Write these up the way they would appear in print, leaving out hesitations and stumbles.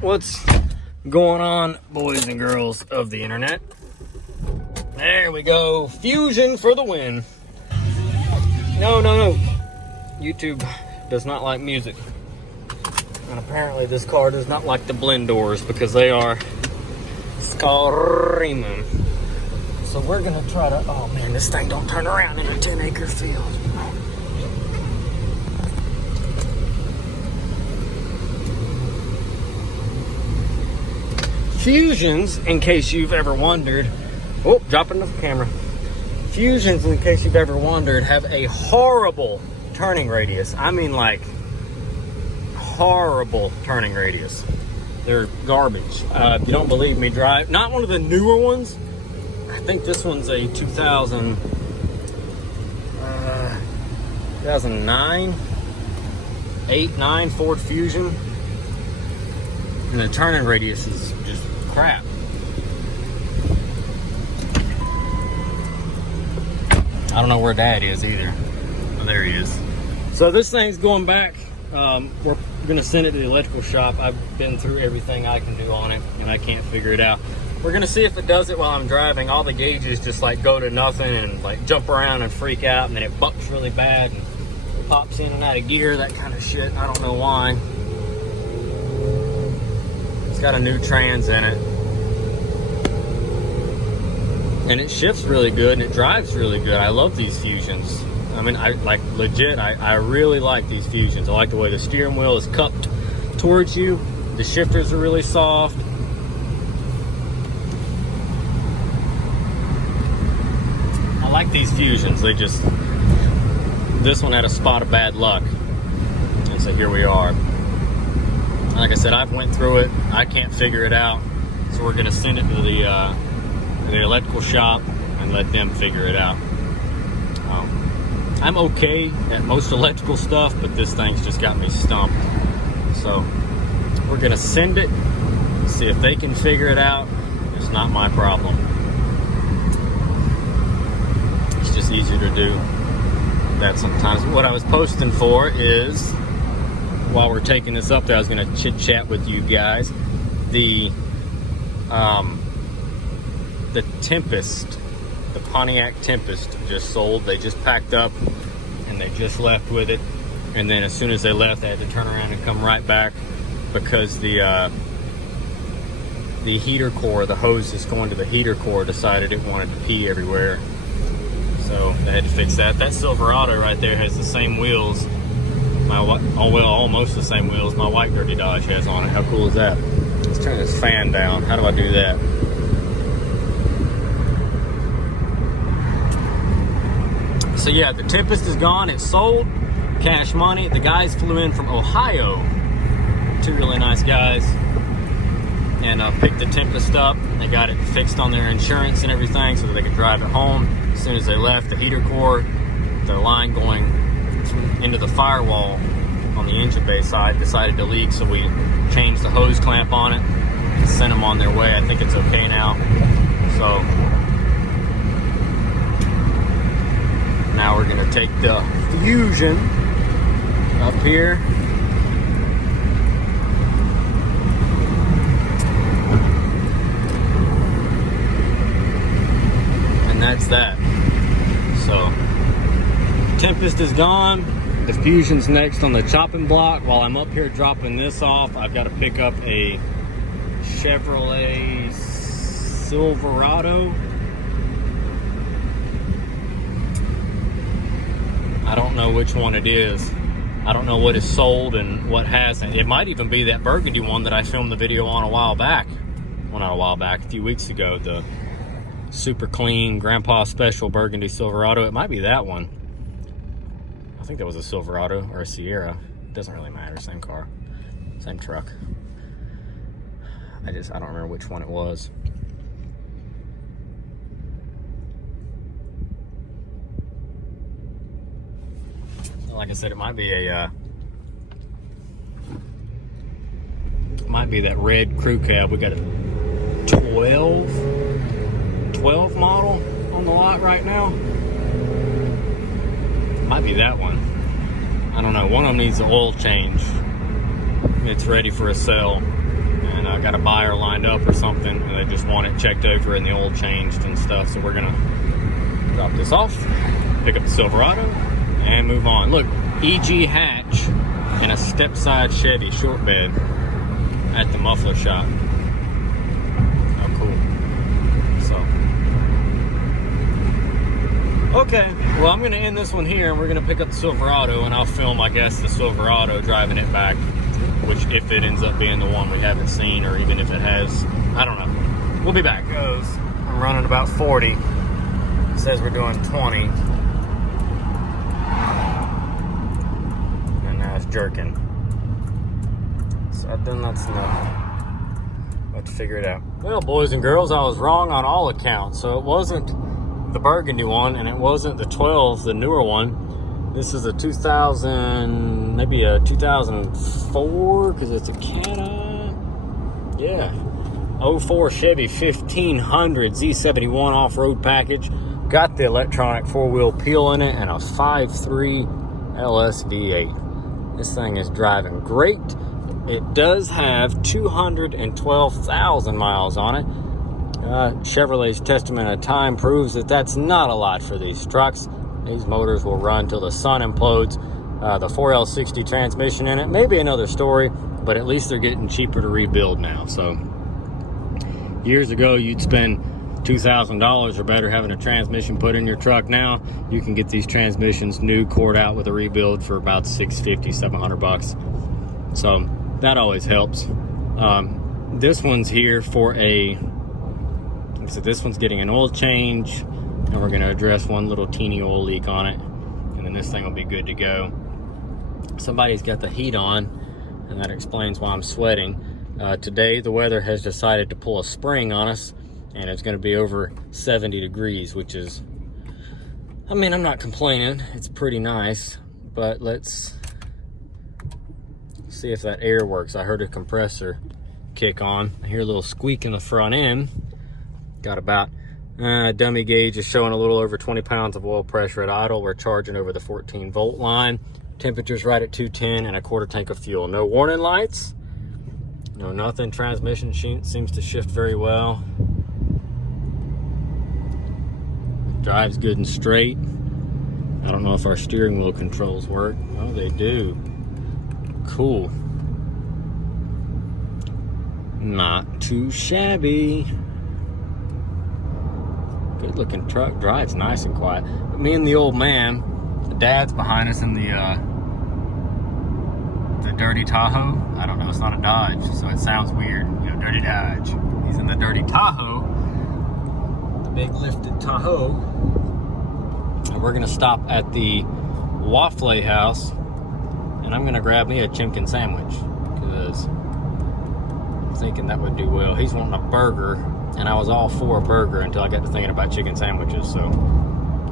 What's going on, boys and girls of the internet? There we go. Fusion for the win. No. YouTube does not like music. And apparently this car does not like the blend doors because they are screaming. So we're going to try to... Oh, man, this thing don't turn around in a 10-acre field. Fusions, in case you've ever wondered... Oh, dropping the camera. Fusions, in case you've ever wondered, have a horrible turning radius. I mean, like, horrible turning radius. They're garbage. If you don't believe me, drive... Not one of the newer ones. I think this one's a 2009, 9 Ford Fusion. And the turning radius is just crap. I don't know where Dad is either. Oh, there he is. So this thing's going back. We're gonna send it to the electrical shop. I've been through everything I can do on it and I can't figure it out. We're gonna see if it does it while I'm driving. All the gauges just like go to nothing and like jump around and freak out, and then it bucks really bad and it pops in and out of gear, that kind of shit. I don't know why. It's got a new trans in it. And it shifts really good and it drives really good. I love these Fusions. I mean, I really like these Fusions. I like the way the steering wheel is cupped towards you. The shifters are really soft. I like these Fusions. This one had a spot of bad luck. And so here we are. Like I said, I've went through it. I can't figure it out. So we're gonna send it to the electrical shop and let them figure it out. I'm okay at most electrical stuff, but this thing's just got me stumped. So we're gonna send it, see if they can figure it out. It's not my problem. It's just easier to do that sometimes. What I was posting for is, while we're taking this up there, I was gonna chit chat with you guys. The Tempest, the Pontiac Tempest just sold. They just packed up and they just left with it. And then as soon as they left, they had to turn around and come right back because the heater core, the hose that's going to the heater core, decided it wanted to pee everywhere. So they had to fix that. That Silverado right there has the same wheels. Almost the same wheels my white Dirty Dodge has on it. How cool is that? Let's turn this fan down. How do I do that? So yeah, the Tempest is gone. It's sold. Cash money. The guys flew in from Ohio. Two really nice guys. And picked the Tempest up. They got it fixed on their insurance and everything so that they could drive it home. As soon as they left, the heater core, the line going into the firewall on the engine bay side decided to leak, so we changed the hose clamp on it and sent them on their way. I think it's okay now. So now we're gonna take the Fusion up here and that's that. So Tempest is gone. The Fusion's next on the chopping block. While I'm up here dropping this off, I've got to pick up a Chevrolet Silverado. I don't know which one it is. I don't know what is sold and what hasn't. It might even be that burgundy one that I filmed the video on a while back. Well, not a while back, a few weeks ago. The super clean Grandpa Special burgundy Silverado. It might be that one. I think that was a Silverado or a Sierra. It doesn't really matter. Same car, same truck. I don't remember which one it was. Like I said, it might be that red crew cab. We got a 12 model on the lot right now. Might be that one. I don't know. One of them needs an oil change. It's ready for a sell. and I got a buyer lined up or something, and they just want it checked over and the oil changed and stuff. So we're gonna drop this off, pick up the Silverado, and move on. Look, EG hatch and a step-side Chevy short bed at the muffler shop. How cool. So, okay, well, I'm gonna end this one here, and we're gonna pick up the Silverado, and I'll film, I guess, the Silverado driving it back, which, if it ends up being the one we haven't seen, or even if it has, I don't know. We'll be back. Goes. I'm running about 40. It says we're doing 20. And now it's jerking. So I've done that's enough. Let's figure it out. Well, boys and girls, I was wrong on all accounts. So it wasn't the burgundy one, and it wasn't the 12, the newer one. This is a 2000, maybe a 2004, because it's a Cana. Yeah. 04 Chevy 1500 Z71 off-road package. Got the electronic four-wheel peel in it and a 5.3 LS V8. This thing is driving great. It does have 212,000 miles on it. Chevrolet's Testament of Time proves that that's not a lot for these trucks. These motors will run till the sun implodes. The 4L60 transmission in it, maybe another story, but at least they're getting cheaper to rebuild now. So years ago, you'd spend $2,000 or better having a transmission put in your truck. Now you can get these transmissions new, cored out with a rebuild for about $650, $700. So that always helps. This one's here for so this one's getting an oil change, and we're going to address one little teeny oil leak on it, and then this thing will be good to go. Somebody's got the heat on, and that explains why I'm sweating. Today the weather has decided to pull a spring on us, and it's going to be over 70 degrees, which is, I mean, I'm not complaining. It's pretty nice, but let's see if that air works. I heard a compressor kick on. I hear a little squeak in the front end. Got about dummy gauge is showing a little over 20 pounds of oil pressure at idle. We're charging over the 14 volt line. Temperature's right at 210 and a quarter tank of fuel. No warning lights, no nothing. Transmission seems to shift very well. Drives good and straight. I don't know if our steering wheel controls work. Oh, they do. Cool. Not too shabby. Good looking truck. Drives nice and quiet. But me and the old man, the dad's behind us in the dirty Tahoe. I don't know, it's not a Dodge, so it sounds weird. You know, dirty Dodge. He's in the dirty Tahoe. The big lifted Tahoe. And we're gonna stop at the Waffle House, and I'm gonna grab me a chimkin sandwich, because I'm thinking that would do well. He's wanting a burger, and I was all for a burger until I got to thinking about chicken sandwiches. So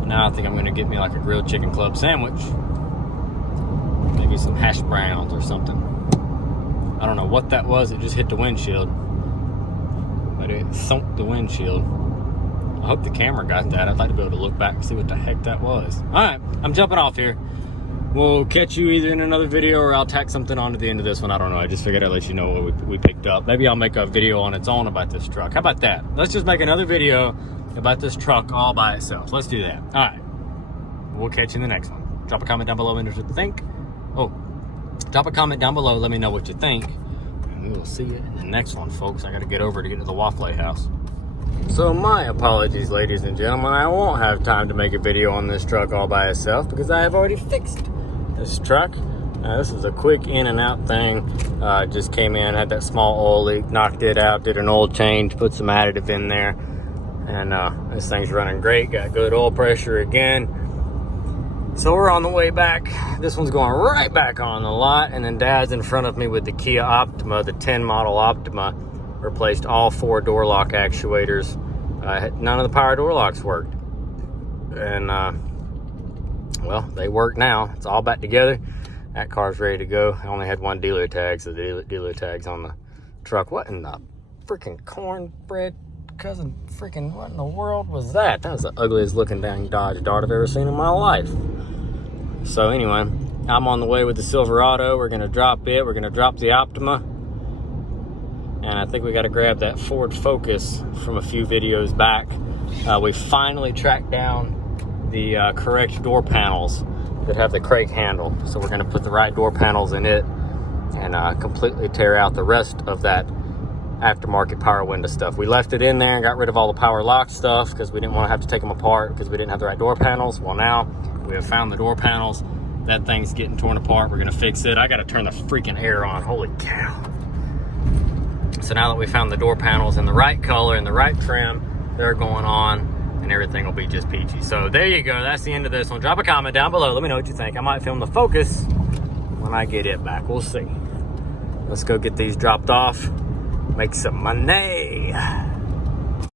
now I think I'm gonna get me like a grilled chicken club sandwich, maybe some hash browns or something. I don't know what that was. It just hit the windshield, but it thumped the windshield. I hope the camera got that. I'd like to be able to look back and see what the heck that was. All right, I'm jumping off here. We'll catch you either in another video, or I'll tack something on to the end of this one. I don't know. I just figured I'd let you know what we picked up. Maybe I'll make a video on its own about this truck. How about that? Let's just make another video about this truck all by itself. Let's do that. All right. We'll catch you in the next one. Drop a comment down below. Let me know what you think. Oh, drop a comment down below. Let me know what you think. And we will see you in the next one, folks. I got to get over to get to the Waffle House. So my apologies, ladies and gentlemen. I won't have time to make a video on this truck all by itself, because I have already fixed this truck. This is a quick in and out thing. Just came in, had that small oil leak, knocked it out, did an oil change, put some additive in there, and this thing's running great. Got good oil pressure again. So we're on the way back. This one's going right back on the lot, and then Dad's in front of me with the Kia Optima, the 10 model Optima. Replaced all 4 door lock actuators. None of the power door locks worked, and well, they work now. It's all back together. That car's ready to go. I only had 1 dealer tag, so the dealer tag's on the truck. What in the freaking cornbread cousin freaking, what in the world was that? That was the ugliest looking dang Dodge Dart I've ever seen in my life. So anyway, I'm on the way with the Silverado. We're gonna drop it. We're gonna drop the Optima, And I think we got to grab that Ford Focus from a few videos back. We finally tracked down the correct door panels that have the crate handle. So we're going to put the right door panels in it and completely tear out the rest of that aftermarket power window stuff. We left it in there and got rid of all the power lock stuff because we didn't want to have to take them apart because we didn't have the right door panels. Well, now we have found the door panels. That thing's getting torn apart. We're going to fix it. I got to turn the freaking air on. Holy cow. So now that we found the door panels in the right color and the right trim, they're going on and everything will be just peachy. So there you go. That's the end of this one. Drop a comment down below. Let me know what you think. I might film the Focus when I get it back. We'll see. Let's go get these dropped off. Make some money.